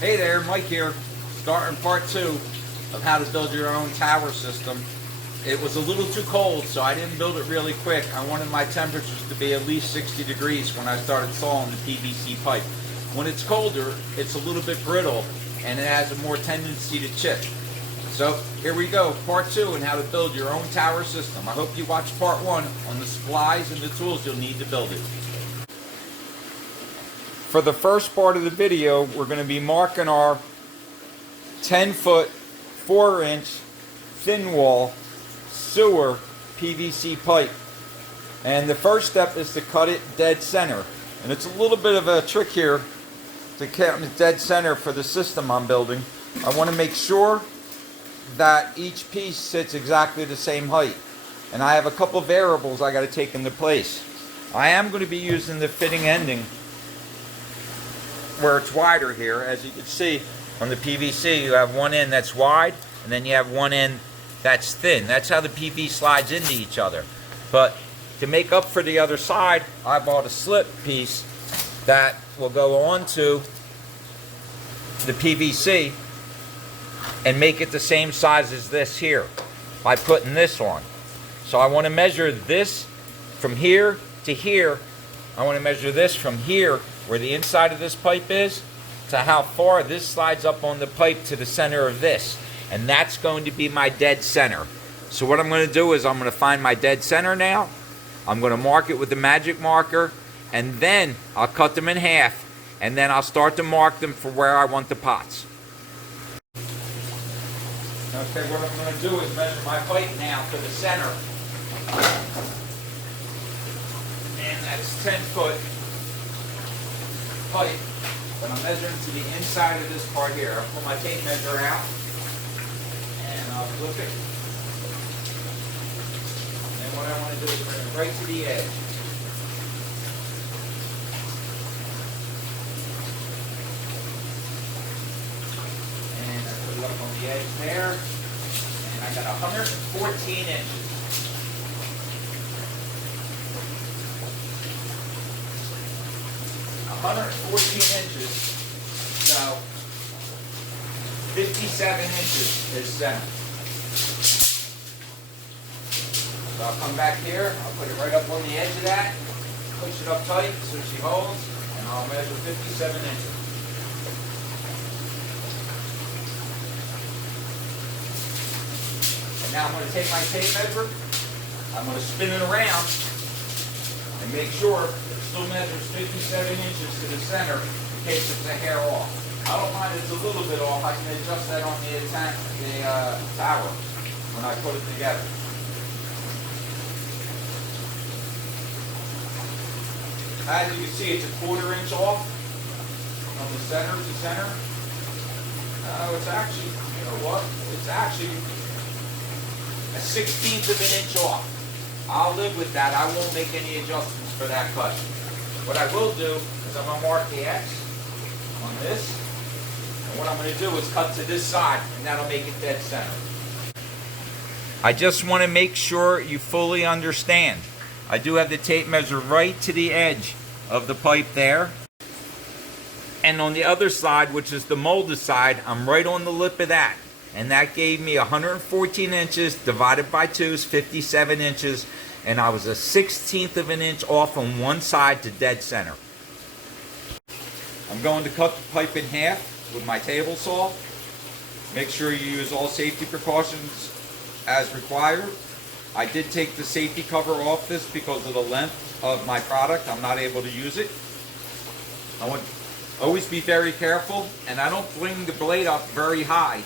Hey there, Mike here, starting part 2 of how to build your own tower system. It was a little too cold, so I didn't build it really quick. I wanted my temperatures to be at least 60 degrees when I started sawing the PVC pipe. When it's colder, it's a little bit brittle and it has a more tendency to chip. So here we go, part 2 on how to build your own tower system. I hope you watch part 1 on the supplies and the tools you'll need to build it. For the first part of the video, we're going to be marking our 10-foot, 4-inch thin wall sewer PVC pipe. And the first step is to cut it dead center. And it's a little bit of a trick here to cut it dead center for the system I'm building. I want to make sure that each piece sits exactly the same height. And I have a couple variables I got to take into place. I am going to be using the fitting ending where it's wider here. As you can see on the PVC, you have one end that's wide and then you have one end that's thin. That's how the PVC slides into each other. But to make up for the other side, I bought a slip piece that will go onto the PVC and make it the same size as this here by putting this on. So I want to measure this from here to here. I want to measure this from here where the inside of this pipe is to how far this slides up on the pipe to the center of this. And that's going to be my dead center. So what I'm going to do is I'm going to find my dead center now. I'm going to mark it with the magic marker, and then I'll cut them in half, and then I'll start to mark them for where I want the pots. Okay, what I'm going to do is measure my pipe now for the center. And that's 10-foot pipe. But I'm measuring to the inside of this part here. I'll pull my tape measure out and I'll flip it. And then what I want to do is bring it right to the edge. And I put it up on the edge there. And I got 114 inches. 114 inches, so 57 inches is center. So I'll come back here, I'll put it right up on the edge of that, push it up tight so she holds, and I'll measure 57 inches. And now I'm going to take my tape measure, I'm going to spin it around, and make sure it still measures 57 inches to the center in case it's a hair off. I don't mind if it's a little bit off. I can adjust that on the tower when I put it together. As you can see, it's a 1/4 inch off from the center to center. It's actually, you know what? It's actually a 1/16 of an inch off. I'll live with that. I won't make any adjustments for that cut. What I will do is I'm going to mark the X on this. And what I'm going to do is cut to this side, and that'll make it dead center. I just want to make sure you fully understand. I do have the tape measure right to the edge of the pipe there. And on the other side, which is the molded side, I'm right on the lip of that. And that gave me 114 inches divided by 2 is 57 inches. And I was a 1/16 of an inch off on one side to dead center. I'm going to cut the pipe in half with my table saw. Make sure you use all safety precautions as required. I did take the safety cover off this because of the length of my product. I'm not able to use it. I want to always be very careful, and I don't bring the blade up very high.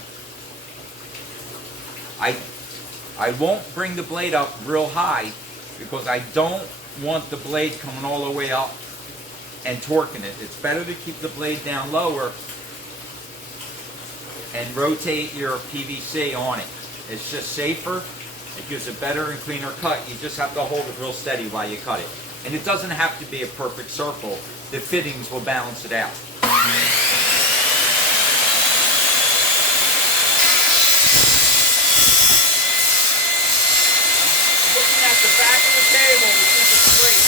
I won't bring the blade up real high because I don't want the blade coming all the way up and torquing it. It's better to keep the blade down lower and rotate your PVC on it. It's just safer. It gives a better and cleaner cut. You just have to hold it real steady while you cut it. And it doesn't have to be a perfect circle. The fittings will balance it out. The back of the table to keep it straight.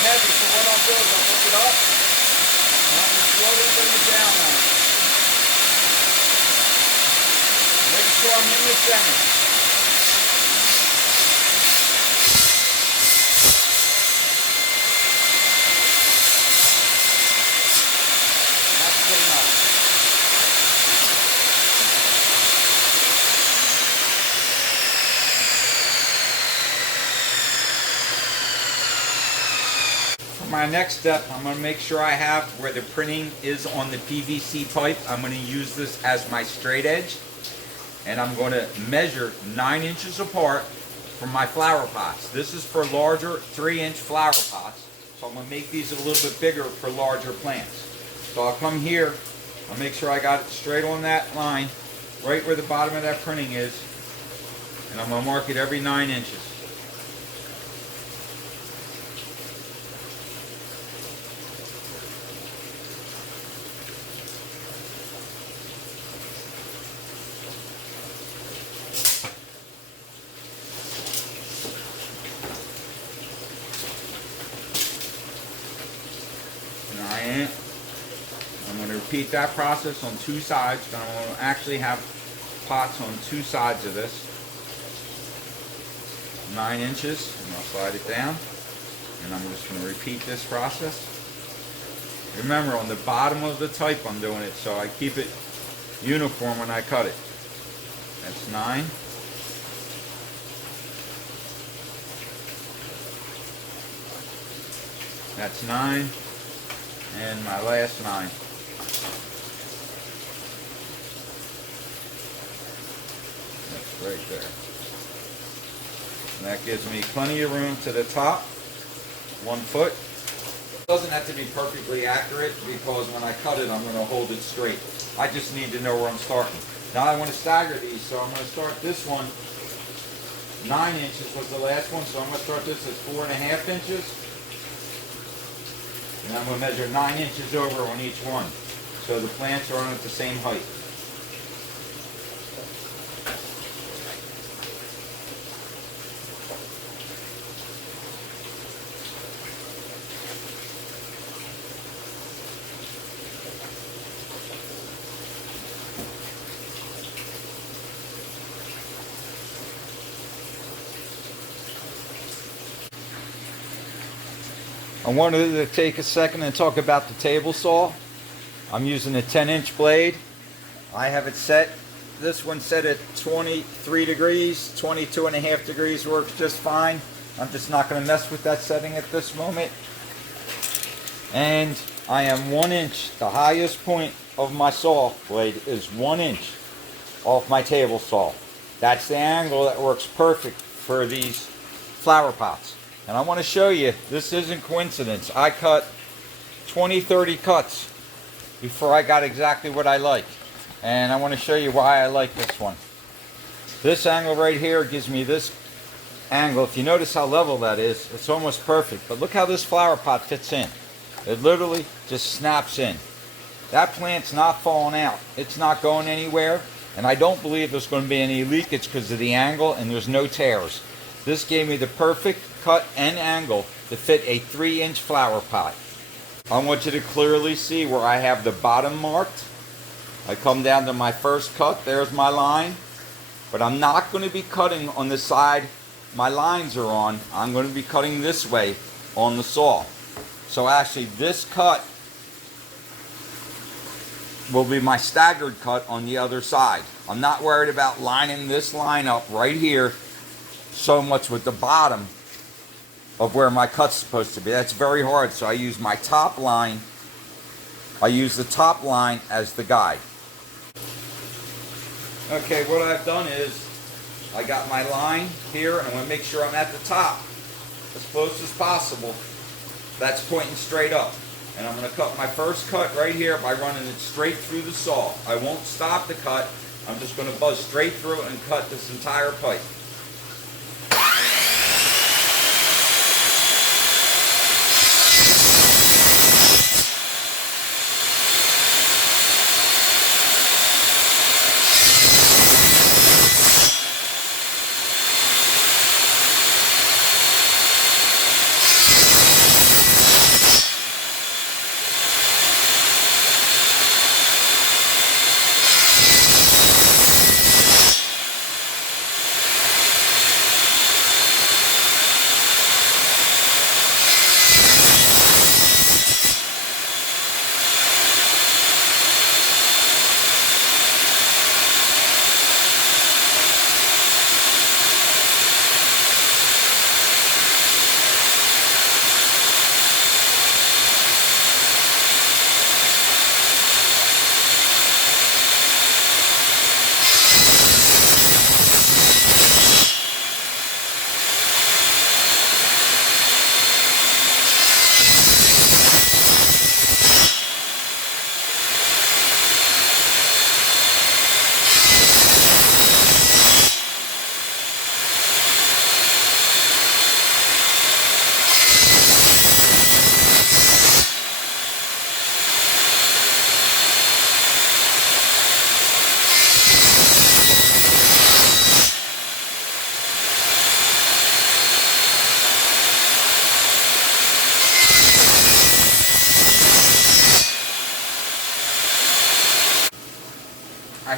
heavy, so what I'll do is I'll hook it up and I'm going to slowly bring it down on it. Make sure I'm in the center. That's good enough. My next step, I'm going to make sure I have where the printing is on the PVC pipe. I'm going to use this as my straight edge, and I'm going to measure 9 inches apart from my flower pots. This is for larger 3-inch flower pots, so I'm going to make these a little bit bigger for larger plants. So I'll come here, I'll make sure I got it straight on that line, right where the bottom of that printing is, and I'm going to mark it every 9 inches. I'm going to repeat that process on 2 sides. I'm going to actually have pots on 2 sides of this. 9 inches, and I'll slide it down. And I'm just going to repeat this process. Remember, on the bottom of the type I'm doing it, so I keep it uniform when I cut it. That's 9. That's 9. And my last 9. That's right there. And that gives me plenty of room to the top. 1 foot. It doesn't have to be perfectly accurate because when I cut it, I'm going to hold it straight. I just need to know where I'm starting. Now I want to stagger these, so I'm going to start this one. 9 inches was the last one, so I'm going to start this at 4.5 inches. And I'm going to measure 9 inches over on each one. So the plants are on at the same height. I wanted to take a second and talk about the table saw. I'm using a 10-inch blade. I have it set, this one set at 23 degrees, 22.5 degrees works just fine. I'm just not going to mess with that setting at this moment. And I am 1 inch, the highest point of my saw blade is 1 inch off my table saw. That's the angle that works perfect for these flower pots. And I want to show you, this isn't coincidence. I cut 20-30 cuts before I got exactly what I like. And I want to show you why I like this one. This angle right here gives me this angle. If you notice how level that is, it's almost perfect. But look how this flower pot fits in. It literally just snaps in. That plant's not falling out. It's not going anywhere. And I don't believe there's going to be any leakage because of the angle, and there's no tears. This gave me the perfect cut and angle to fit a 3-inch flower pot. I want you to clearly see where I have the bottom marked. I come down to my first cut, there's my line. But I'm not going to be cutting on the side my lines are on. I'm going to be cutting this way on the saw. So actually this cut will be my staggered cut on the other side. I'm not worried about lining this line up right here so much with the bottom of where my cut's supposed to be. That's very hard, so I use my top line. I use the top line as the guide. Okay, what I've done is I got my line here, and I'm going to make sure I'm at the top as close as possible. That's pointing straight up. And I'm going to cut my first cut right here by running it straight through the saw. I won't stop the cut. I'm just going to buzz straight through and cut this entire pipe.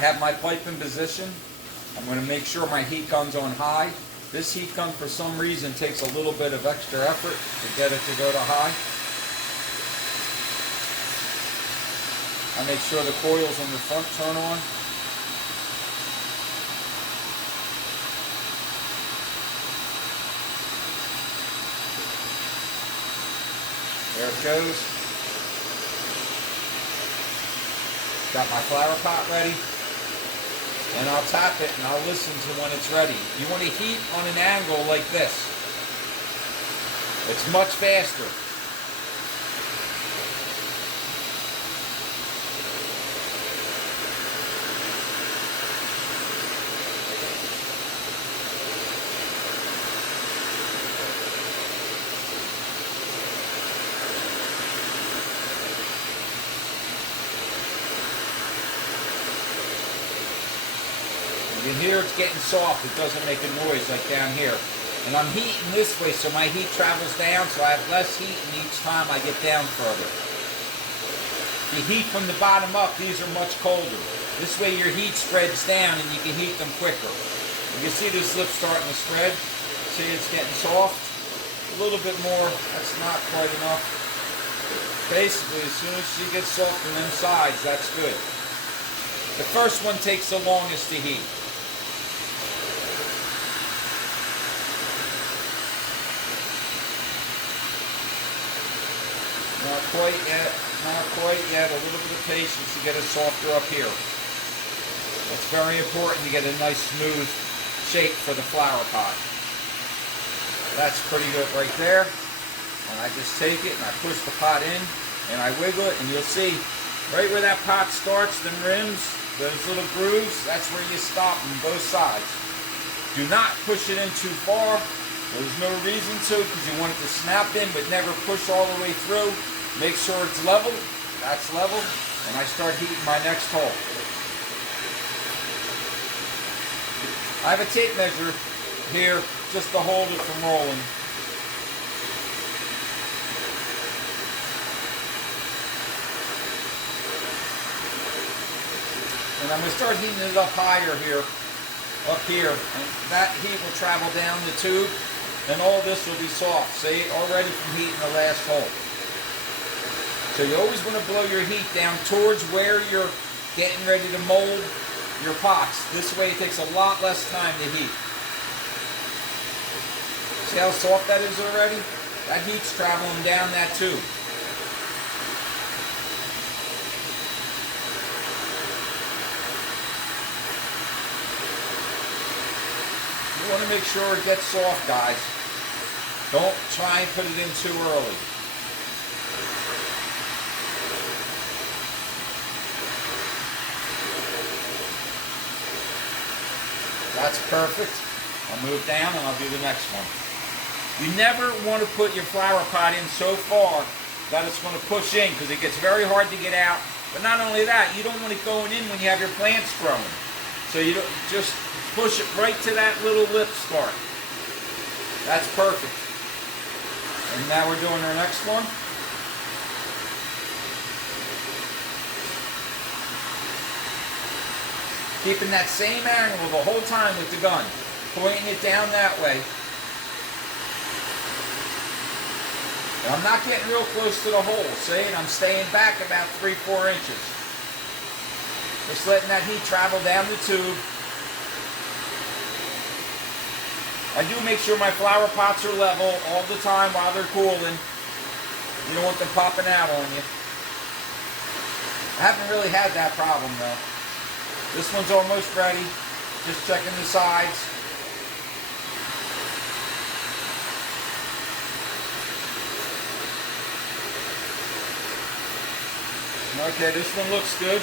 have my pipe in position. I'm going to make sure my heat gun's on high. This heat gun, for some reason, takes a little bit of extra effort to get it to go to high. I make sure the coils on the front turn on. There it goes. Got my flower pot ready. And I'll tap it and I'll listen to when it's ready. You want to heat on an angle like this. It's much faster. You can hear it's getting soft. It doesn't make a noise like down here. And I'm heating this way so my heat travels down, so I have less heat each time I get down further. If you heat from the bottom up, these are much colder. This way your heat spreads down and you can heat them quicker. You can see this lip starting to spread. See, it's getting soft. A little bit more. That's not quite enough. Basically, as soon as she gets soft on them sides, that's good. The first one takes the longest to heat. Not quite yet, not quite yet. A little bit of patience to get it softer up here. It's very important to get a nice smooth shape for the flower pot. That's pretty good right there. And I just take it and I push the pot in and I wiggle it, and you'll see right where that pot starts, them rims, those little grooves, that's where you stop on both sides. Do not push it in too far. There's no reason to, because you want it to snap in but never push all the way through. Make sure it's level. That's level. And I start heating my next hole. I have a tape measure here just to hold it from rolling. And I'm going to start heating it up higher here, up here. And that heat will travel down the tube, and all this will be soft. See, already from heating the last hole. So you always want to blow your heat down towards where you're getting ready to mold your pots. This way it takes a lot less time to heat. See how soft that is already? That heat's traveling down that tube. You want to make sure it gets soft, guys. Don't try and put it in too early. That's perfect. I'll move down and I'll do the next one. You never want to put your flower pot in so far that it's going to push in, because it gets very hard to get out. But not only that, you don't want it going in when you have your plants growing. So you don't, just push it right to that little lip start. That's perfect. And now we're doing our next one. Keeping that same angle the whole time with the gun. Pointing it down that way. And I'm not getting real close to the hole, see? And I'm staying back about 3-4 inches. Just letting that heat travel down the tube. I do make sure my flower pots are level all the time while they're cooling. You don't want them popping out on you. I haven't really had that problem though. This one's almost ready. Just checking the sides. Okay, this one looks good.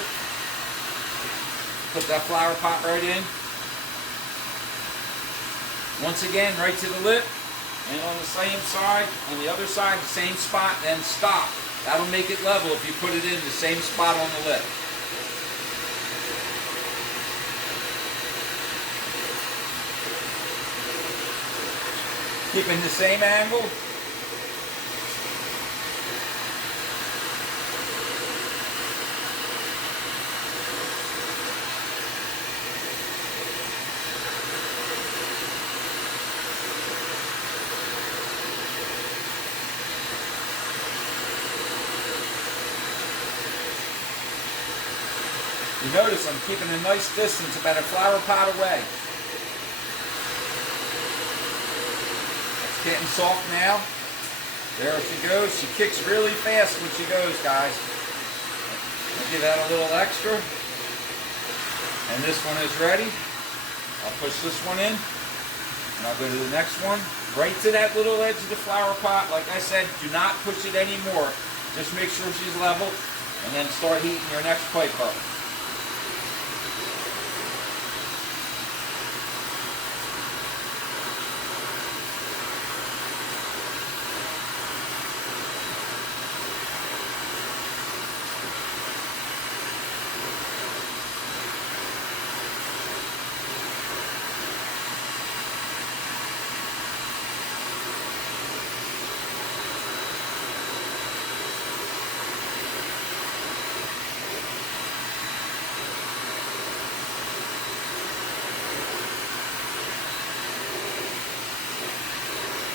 Put that flower pot right in. Once again, right to the lip. And on the same side, on the other side, the same spot, then stop. That'll make it level if you put it in the same spot on the lip. Keeping the same angle. You notice I'm keeping a nice distance, about a flower pot away. It's getting soft now. There she goes. She kicks really fast when she goes, guys. I'll give that a little extra. And this one is ready. I'll push this one in. And I'll go to the next one. Right to that little edge of the flower pot. Like I said, do not push it anymore. Just make sure she's level. And then start heating your next pipe up.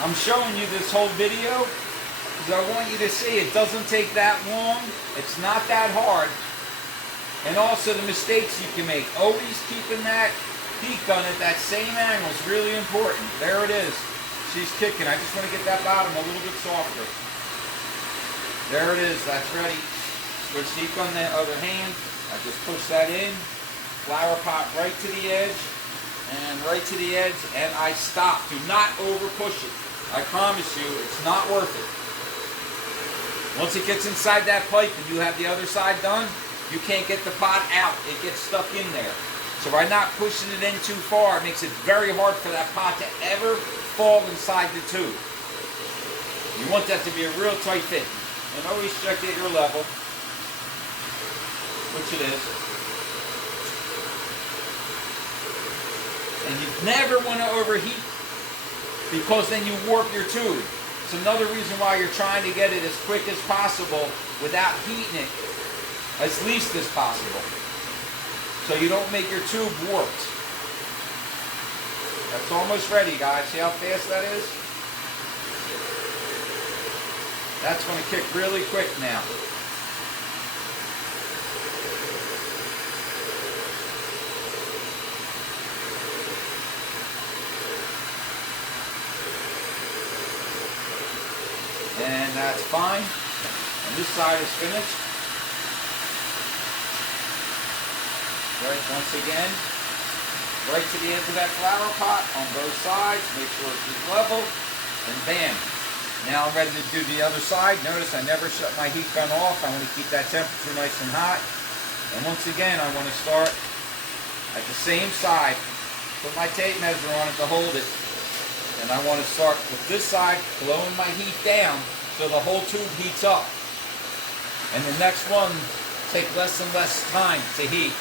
I'm showing you this whole video because I want you to see it doesn't take that long. It's not that hard. And also the mistakes you can make. Always keeping that heat gun at that same angle is really important. There it is. She's kicking. I just want to get that bottom a little bit softer. There it is. That's ready. Switch heat gun the other hand. I just push that in. Flower pot right to the edge. And right to the edge. And I stop. Do not over push it. I promise you, it's not worth it. Once it gets inside that pipe and you have the other side done, you can't get the pot out. It gets stuck in there. So by not pushing it in too far, it makes it very hard for that pot to ever fall inside the tube. You want that to be a real tight fit. And always check that you're level, which it is. And you never want to overheat, because then you warp your tube. It's another reason why you're trying to get it as quick as possible without heating it as least as possible, so you don't make your tube warped. That's almost ready, guys. See how fast that is? That's going to kick really quick now. And that's fine. And this side is finished. Right, once again, right to the end of that flower pot on both sides. Make sure it's level. And bam. Now I'm ready to do the other side. Notice I never shut my heat gun off. I want to keep that temperature nice and hot. And once again, I want to start at the same side. Put my tape measure on it to hold it. And I want to start with this side, blowing my heat down so the whole tube heats up. And the next one take less and less time to heat.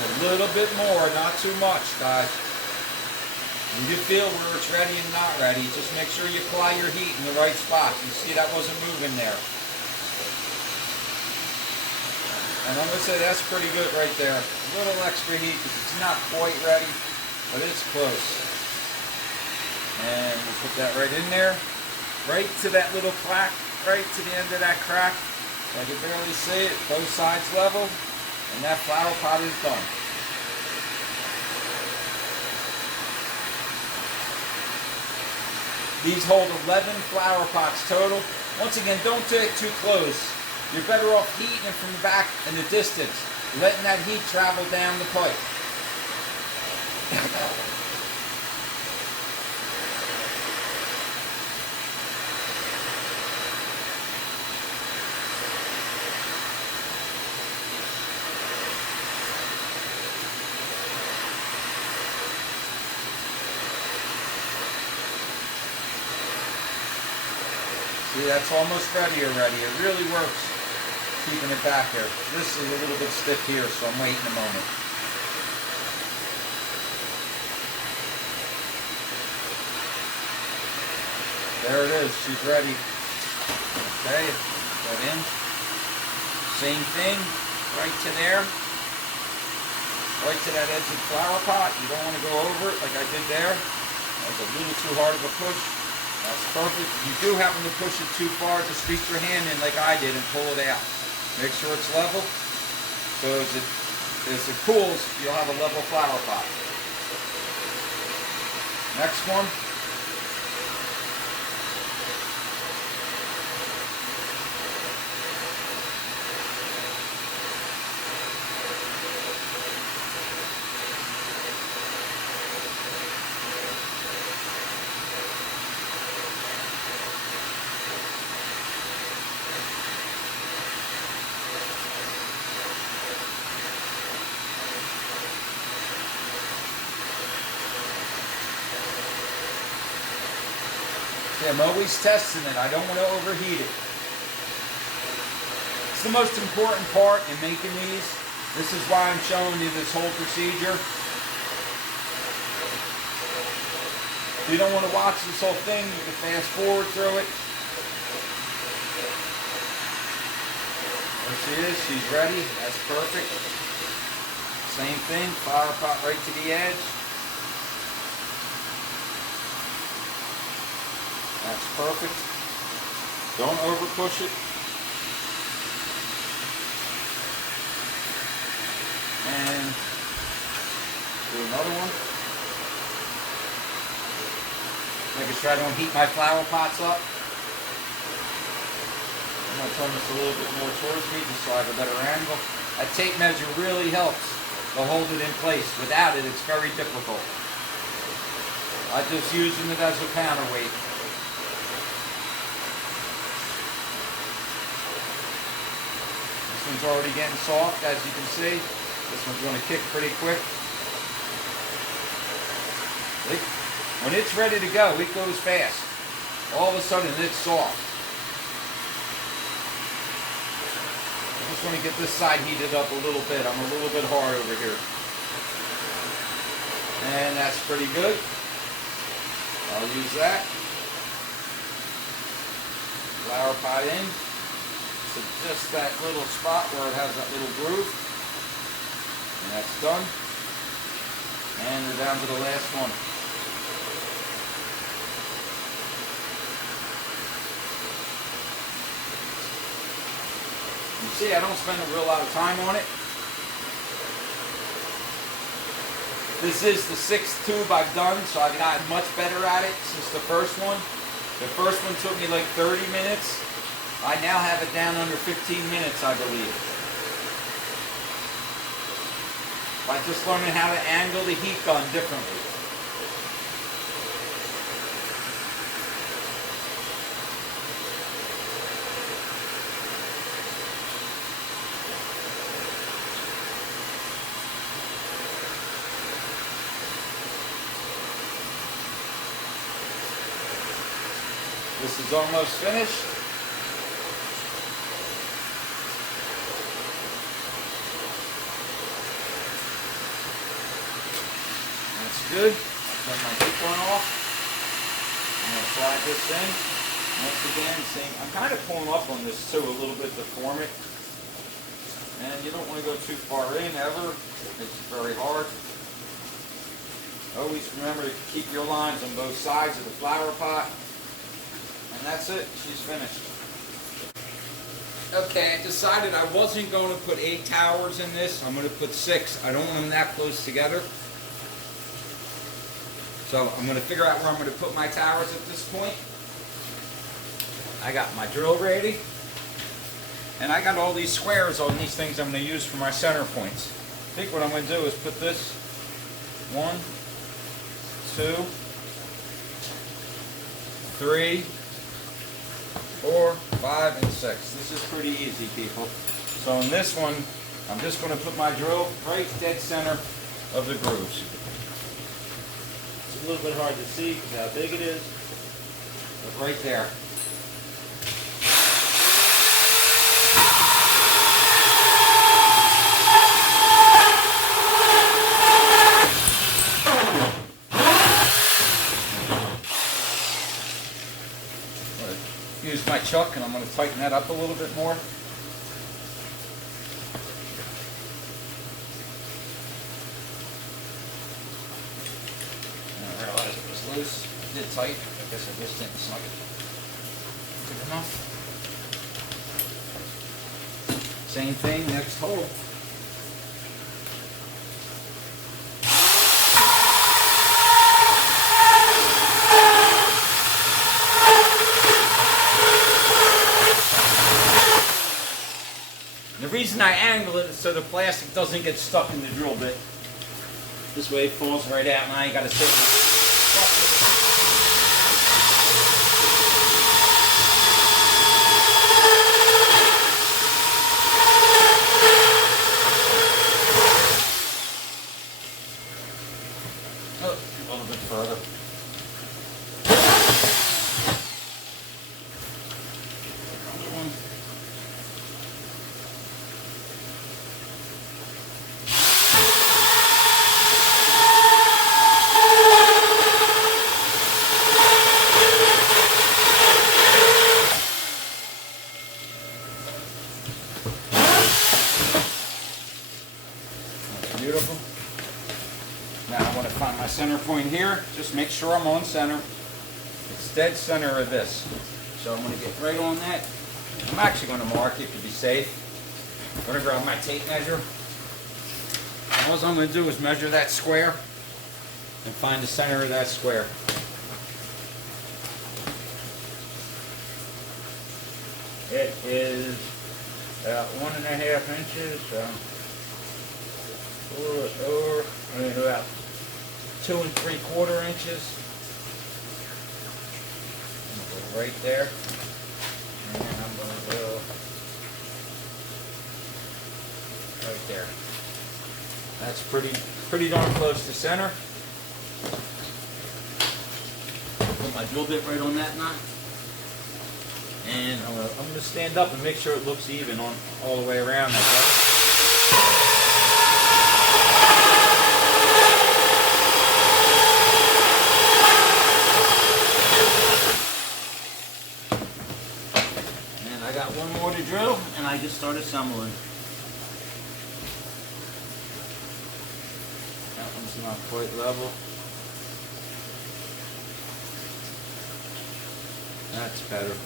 A little bit more, not too much, guys. When you feel where it's ready and not ready, just make sure you apply your heat in the right spot. You see that wasn't moving there. And I'm going to say that's pretty good right there. A little extra heat because it's not quite ready, but it's close. And we'll put that right in there. Right to that little crack, right to the end of that crack. I can barely see it, both sides level. And that flower pot is done. These hold 11 flower pots total. Once again, don't take it too close. You're better off heating it from the back in the distance, letting that heat travel down the pipe. See, that's almost ready already. It really works keeping it back there. This is a little bit stiff here, so I'm waiting a moment. There it is. She's ready. Okay, put that in. Same thing, right to there. Right to that edge of the flower pot. You don't want to go over it like I did there. That was a little too hard of a push. That's perfect. If you do happen to push it too far, just reach your hand in like I did and pull it out. Make sure it's level. So as it cools, you'll have a level flower pot. Next one. I'm always testing it. I don't want to overheat it. It's the most important part in making these. This is why I'm showing you this whole procedure. If you don't want to watch this whole thing, you can fast forward through it. There she is. She's ready. That's perfect. Same thing. Flower pot right to the edge. That's perfect. Don't over push it. And do another one. Making sure I don't heat my flower pots up. I'm going to turn this a little bit more towards me just so I have a better angle. That tape measure really helps to hold it in place. Without it, it's very difficult. I'm just using it as a counterweight. This one's already getting soft, as you can see. This one's going to kick pretty quick. When it's ready to go, it goes fast. All of a sudden, it's soft. I just want to get this side heated up a little bit. I'm a little bit hard over here. And that's pretty good. I'll use that. Flower pot in. So just that little spot where it has that little groove. And that's done. And we're down to the last one. You see, I don't spend a real lot of time on it. This is the 6th tube I've done, so I've gotten much better at it since the first one. The first one took me like 30 minutes. I now have it down under 15 minutes, I believe. By just learning how to angle the heat gun differently. This is almost finished. Good. Turn my heat gun off. I'm going to slide this in. Once again, same. I'm kind of pulling up on this too a little bit to form it. And you don't want to go too far in ever. It makes it very hard. Always remember to keep your lines on both sides of the flower pot. And that's it. She's finished. Okay, I decided I wasn't going to put 8 towers in this. I'm going to put 6. I don't want them that close together. So I'm going to figure out where I'm going to put my towers at this point. I got my drill ready. And I got all these squares on these things I'm going to use for my center points. I think what I'm going to do is put this 1, 2, 3, 4, 5, and 6. This is pretty easy, people. So in this one, I'm just going to put my drill right dead center of the grooves. It's a little bit hard to see because how big it is, but right there. chuck, and I'm going to tighten that up a little bit more. And I realized it was loose. It did tight. I guess I just didn't snug it good enough. Same thing, next hole. The reason I angle it is so the plastic doesn't get stuck in the drill bit. This way it falls right out and I ain't got to sit and oh, a little bit further. Beautiful. Now I want to find my center point here. Just make sure I'm on center. It's dead center of this. So I'm going to get right on that. I'm actually going to mark it to be safe. I'm going to grab my tape measure. All I'm going to do is measure that square and find the center of that square. It is about 1.5 inches. Or about 2 3/4 inches. Go right there, and then I'm going to go right there. That's pretty darn close to center. Put my drill bit right on that knot, and I'm going to stand up and make sure it looks even on all the way around that. I got one more to drill, and I just started assembling. That one's not quite level. That's better.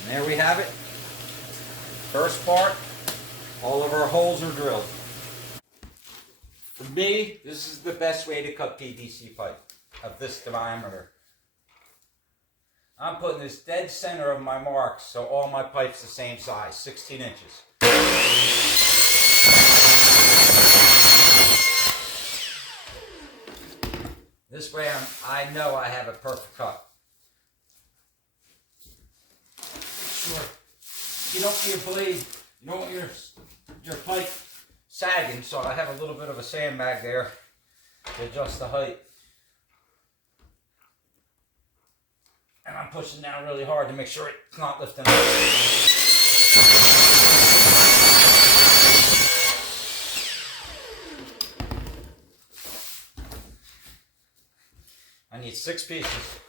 And there we have it. First part. All of our holes are drilled. For me, this is the best way to cut PVC pipe of this diameter. I'm putting this dead center of my marks so all my pipe's the same size, 16 inches. This way I know I have a perfect cut. Sure. You don't need a blade. You don't want your pipe sagging, so I have a little bit of a sandbag there to adjust the height. And I'm pushing down really hard to make sure it's not lifting up. I need 6 pieces.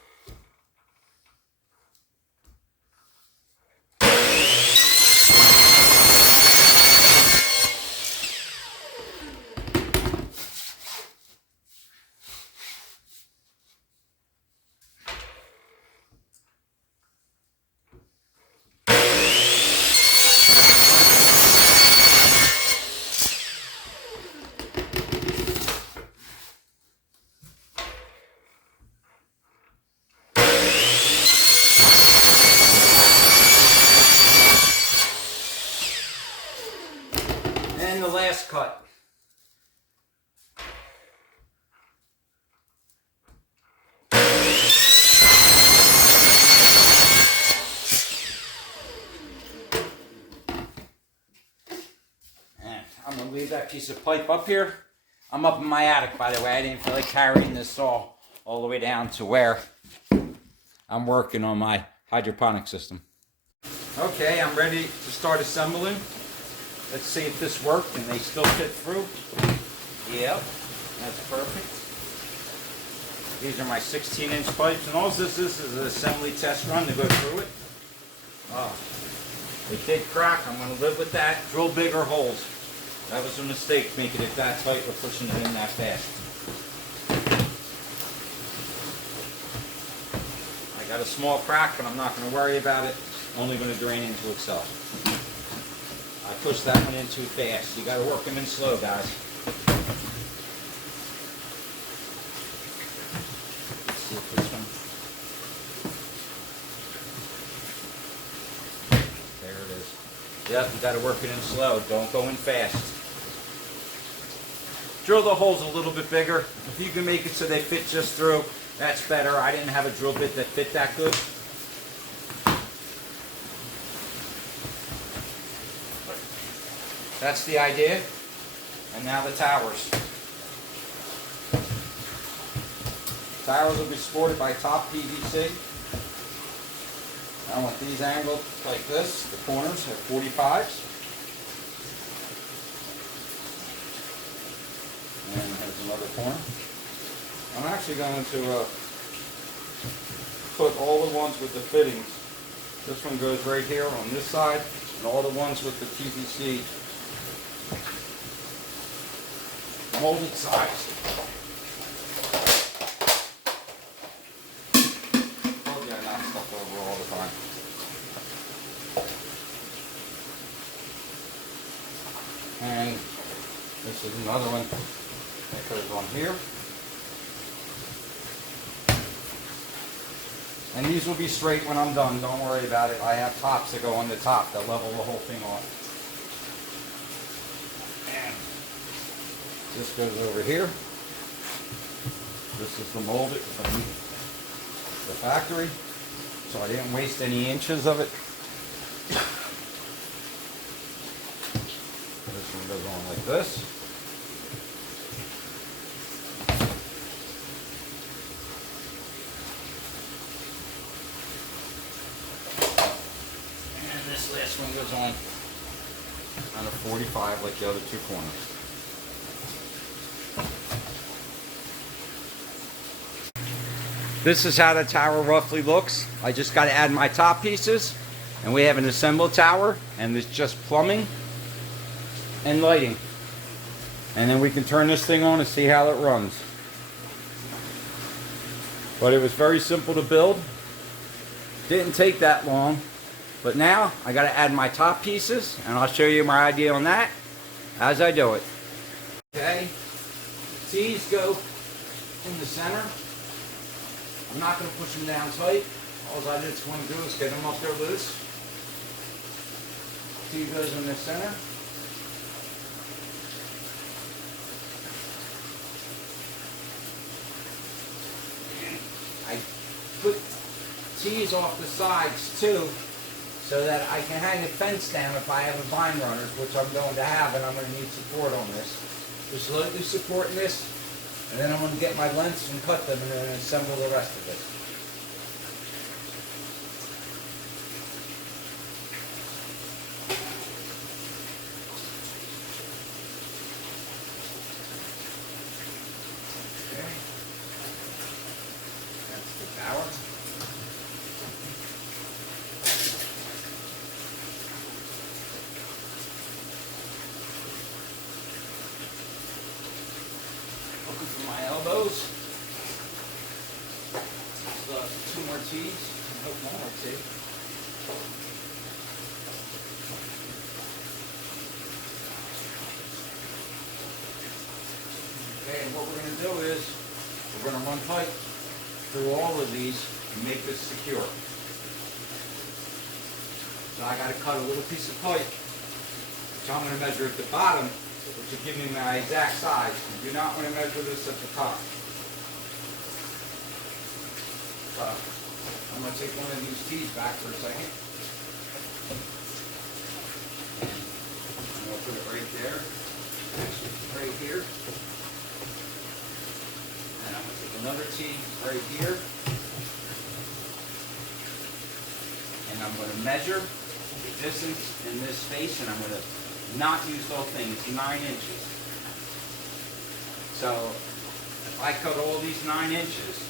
And the last cut. And I'm going to leave that piece of pipe up here. I'm up in my attic, by the way. I didn't feel like carrying this saw all the way down to where I'm working on my hydroponic system. Okay, I'm ready to start assembling. Let's see if this worked and they still fit through. Yep, that's perfect. These are my 16-inch pipes, and all this is an assembly test run to go through it. Oh, it did crack. I'm going to live with that. Drill bigger holes. That was a mistake, making it that tight or pushing it in that fast. I got a small crack, but I'm not going to worry about it. It's only going to drain into itself. I pushed that one in too fast. You got to work them in slow, guys. Let's see if this one. There it is. Yep, you got to work it in slow. Don't go in fast. Drill the holes a little bit bigger. If you can make it so they fit just through, that's better. I didn't have a drill bit that fit that good. That's the idea. And now the towers. Towers will be supported by top PVC. I want these angled like this. The corners are 45s. And here's another corner. I'm actually going to put all the ones with the fittings. This one goes right here on this side, and all the ones with the PVC molded sides. Told you I knock stuff over all the time. And this is another one that goes on here. And these will be straight when I'm done. Don't worry about it. I have tops that go on the top that level the whole thing off. And this goes over here. This is the molded from the factory. So I didn't waste any inches of it. This one goes on like this. This one goes on a 45 like the other two corners. This is how the tower roughly looks. I just got to add my top pieces, and we have an assembled tower, and it's just plumbing and lighting. And then we can turn this thing on and see how it runs. But it was very simple to build. Didn't take that long. But now I got to add my top pieces, and I'll show you my idea on that as I do it. Okay, T's go in the center. I'm not going to push them down tight. All I just want to do is get them up there loose. T goes in the center. I put T's off the sides too, so that I can hang a fence down if I have a vine runners, which I'm going to have, and I'm going to need support on this. Just lightly supporting this, and then I'm going to get my lengths and cut them and then assemble the rest of it. Okay. That's the tower. Looking for my elbows. Still have 2 more T's. I hope 1 more T. Okay, and what we're going to do is we're going to run pipe through all of these and make this secure. So I got to cut a little piece of pipe, which I'm going to measure at the bottom, which will give me my exact size. You do not want to measure this at the top. I'm going to take one of these T's back for a second. I'm going to put it right there. Actually, right here. And I'm going to take another T right here. And I'm going to measure the distance in this space, and I'm going to not use the whole thing. It's 9 inches. So if I cut all these 9 inches,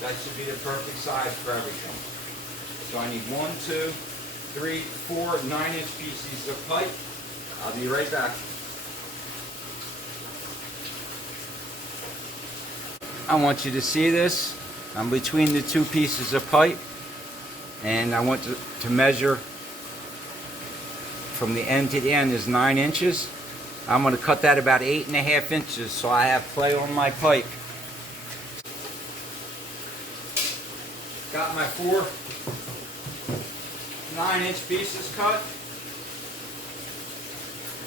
that should be the perfect size for everything. So I need 1, 2, 3, 4 9-inch pieces of pipe. I'll be right back. I want you to see this. I'm between the 2 pieces of pipe, and I want to measure from the end to the end is 9 inches. I'm going to cut that about 8.5 inches so I have play on my pipe. Got my 4 9-inch pieces cut.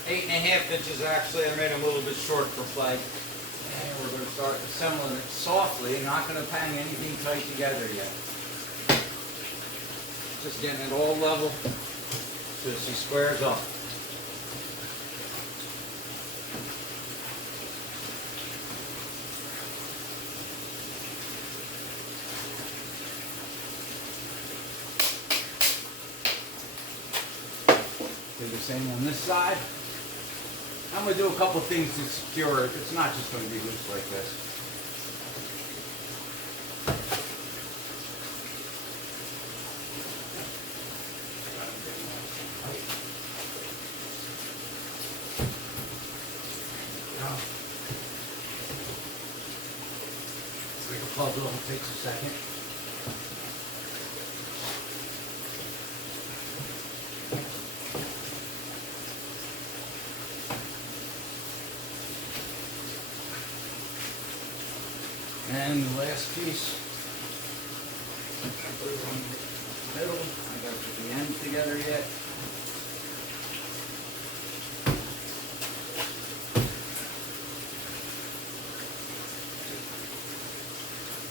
8.5 inches actually, I made them a little bit short for play. And we're going to start assembling it softly, not going to hang anything tight together yet. Just getting it all level so she squares up. Do the same on this side. I'm going to do a couple things to secure it. It's not just going to be loose like this. It's like a puzzle. It takes a second. And the last piece, put it on the middle. I got to put the ends together yet.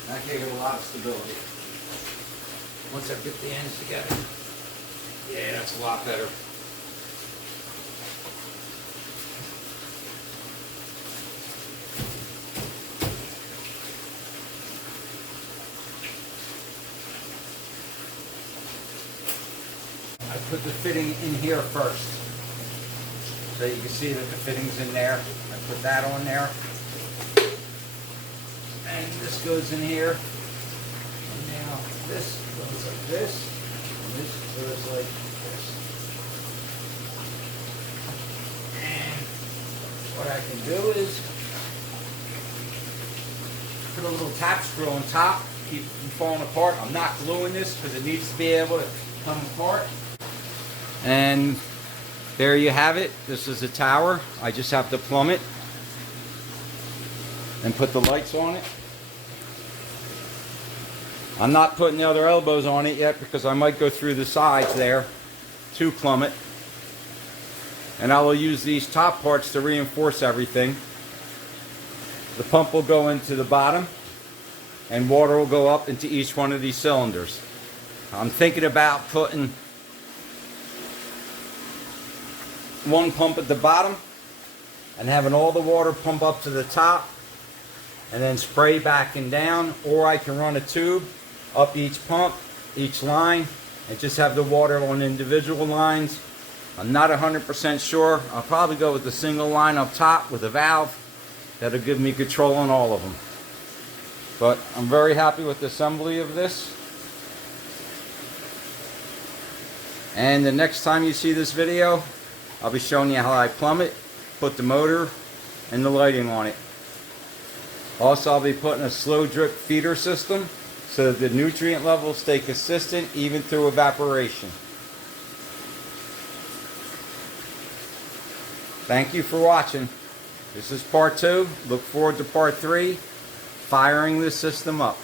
That gave it a lot of stability. Once I get the ends together, yeah, that's a lot better. I put the fitting in here first, so you can see that the fitting's in there. I put that on there, and this goes in here. And now this goes like this, and this goes like this. And what I can do is put a little tap screw on top, keep it from falling apart. I'm not gluing this because it needs to be able to come apart. And there you have it. This is the tower. I just have to plumb it and put the lights on it. I'm not putting the other elbows on it yet because I might go through the sides there to plumb it. And I will use these top parts to reinforce everything. The pump will go into the bottom and water will go up into each one of these cylinders. I'm thinking about putting one pump at the bottom and having all the water pump up to the top and then spray back and down, or I can run a tube up each pump, each line, and just have the water on individual lines. I'm not 100% sure. I'll probably go with the single line up top with a valve. That'll give me control on all of them. But I'm very happy with the assembly of this. And the next time you see this video, I'll be showing you how I plumb it, put the motor and the lighting on it. Also, I'll be putting a slow drip feeder system so that the nutrient levels stay consistent even through evaporation. Thank you for watching. This is part 2. Look forward to part 3, firing this system up.